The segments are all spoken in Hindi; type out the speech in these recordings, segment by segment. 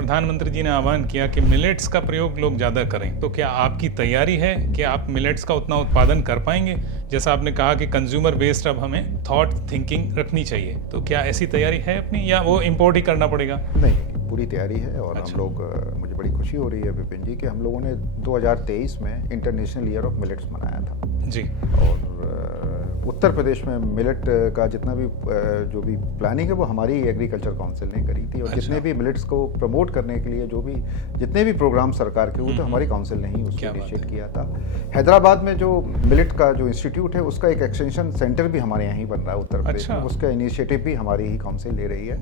प्रधानमंत्री जी ने आह्वान किया कि मिलेट्स का प्रयोग लोग ज़्यादा करें, तो क्या आपकी तैयारी है कि आप मिलेट्स का उतना उत्पादन कर पाएंगे? जैसा आपने कहा कि कंज्यूमर बेस्ड अब हमें थॉट थिंकिंग रखनी चाहिए, तो क्या ऐसी तैयारी है अपनी, या वो इम्पोर्ट ही करना पड़ेगा? नहीं, पूरी तैयारी है। और अच्छा। हम लोग, मुझे बड़ी खुशी हो रही है विपिन जी कि हम लोगों ने 2023 में इंटरनेशनल ईयर ऑफ मिलेट्स मनाया था। जी। और उत्तर प्रदेश में मिलेट का जितना भी जो भी प्लानिंग है वो हमारी एग्रीकल्चर काउंसिल ने करी थी। और अच्छा। जितने भी मिलेट्स को प्रमोट करने के लिए जो भी जितने भी प्रोग्राम सरकार के हुए तो हमारी काउंसिल ने ही उसको इनिशिएट किया था। हैदराबाद में जो मिलेट का जो इंस्टीट्यूट है उसका एक एक्सटेंशन सेंटर भी हमारे यहाँ ही बन रहा है उत्तर प्रदेश में। उसका इनिशिएटिव भी हमारी ही काउंसिल ले रही है।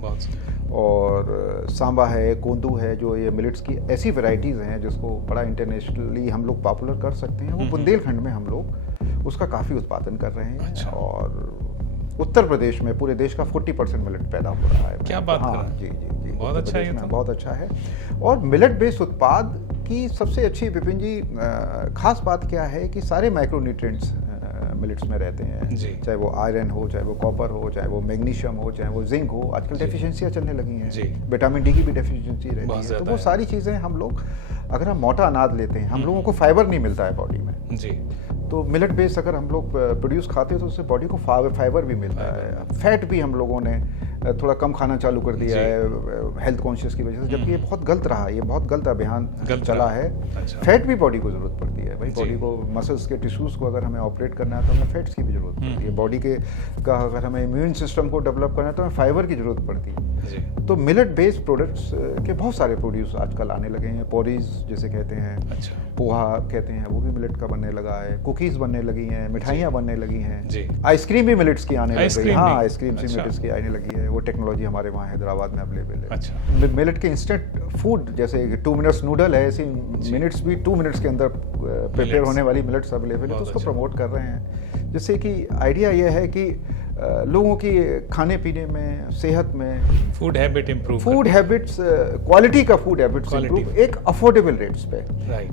और सांबा है, कोंदू है, जो ये मिलेट्स की ऐसी वेराइटीज़ हैं जिसको बड़ा इंटरनेशनली हम लोग पॉपुलर कर सकते हैं, वो बुंदेलखंड में हम लोग उसका काफ़ी उत्पादन कर रहे हैं। अच्छा। और उत्तर प्रदेश में पूरे देश का 40% मिलेट पैदा हो रहा है। क्या बात कर रहे हैं? जी जी जी, बहुत अच्छा है। बहुत अच्छा है। और मिलेट बेस्ड उत्पाद की सबसे अच्छी विपिन जी खास बात क्या है कि सारे माइक्रोन्यूट्रिएंट्स मिलेट्स में रहते हैं। चाहे वो आयरन हो, चाहे वो कॉपर हो, चाहे वो मैग्नीशियम हो, चाहे वो जिंक हो। आजकल डेफिशिएंसियाँ चलने लगी हैं, विटामिन डी की भी डेफिशिएंसी रहती है। तो वो सारी चीज़ें हम लोग, अगर हम मोटा अनाज लेते हैं, हम लोगों को फाइबर नहीं मिलता है बॉडी में जी, तो मिलेट बेस्ड अगर हम लोग प्रोड्यूस खाते हैं तो उससे बॉडी को फाइबर भी मिलता है। फैट भी हम लोगों ने थोड़ा कम खाना चालू कर दिया है हेल्थ कॉन्शियस की वजह से, जबकि ये बहुत गलत रहा है, ये बहुत गलत अभियान चला है। अच्छा। फैट भी बॉडी को जरूरत पड़ती है भाई, बॉडी को मसल्स के टिश्यूज को अगर हमें ऑपरेट करना है तो हमें फैट्स की भी जरूरत पड़ती है। बॉडी के का अगर हमें इम्यून सिस्टम को डेवलप करना है तो हमें फाइबर की जरूरत पड़ती है जी। तो मिलेट बेस्ड प्रोडक्ट्स के बहुत सारे प्रोड्यूस आजकल आने लगे हैं। पोरीज जैसे कहते हैं, अच्छा, पोहा कहते हैं, वो भी मिलेट का बनने लगा है। कुकीज बनने लगी हैं, मिठाइयाँ बनने लगी हैं, आइसक्रीम भी मिलेट्स की आने लग गई। हाँ, आइसक्रीम भी मिलेट्स की आने लगी है। वो टेक्नोलॉजी हमारे वहाँ हैदराबाद में अवेलेबल है। अच्छा। मिलेट के इंस्टेंट फूड जैसे 2 मिनट्स नूडल है, ऐसी मिनट्स भी 2 मिनट्स के अंदर प्रिपेयर होने वाली मिलेट्स अवेलेबल है, तो उसको प्रमोट कर रहे हैं। जिससे कि आइडिया ये है कि लोगों की खाने पीने में, सेहत में, food habit improve, food habits, quality का फूड हैबिट्स इंप्रूव एक अफोर्डेबल रेट्स पे।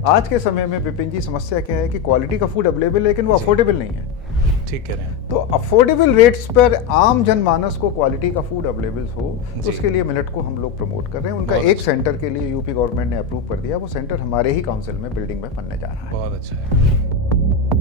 आज के समय में विपिन जी समस्या क्या है कि क्वालिटी का फूड अवेलेबल है लेकिन वो अफोर्डेबल नहीं है। ठीक कह रहे हैं। तो अफोर्डेबल रेट्स पर आम जनमानस को क्वालिटी का फूड अवेलेबल हो, तो उसके लिए मिलेट को हम लोग प्रमोट कर रहे हैं। उनका एक सेंटर के लिए यूपी गवर्नमेंट ने अप्रूव कर दिया, वो सेंटर हमारे ही काउंसिल में बिल्डिंग में बनने जा रहा है। बहुत अच्छा है।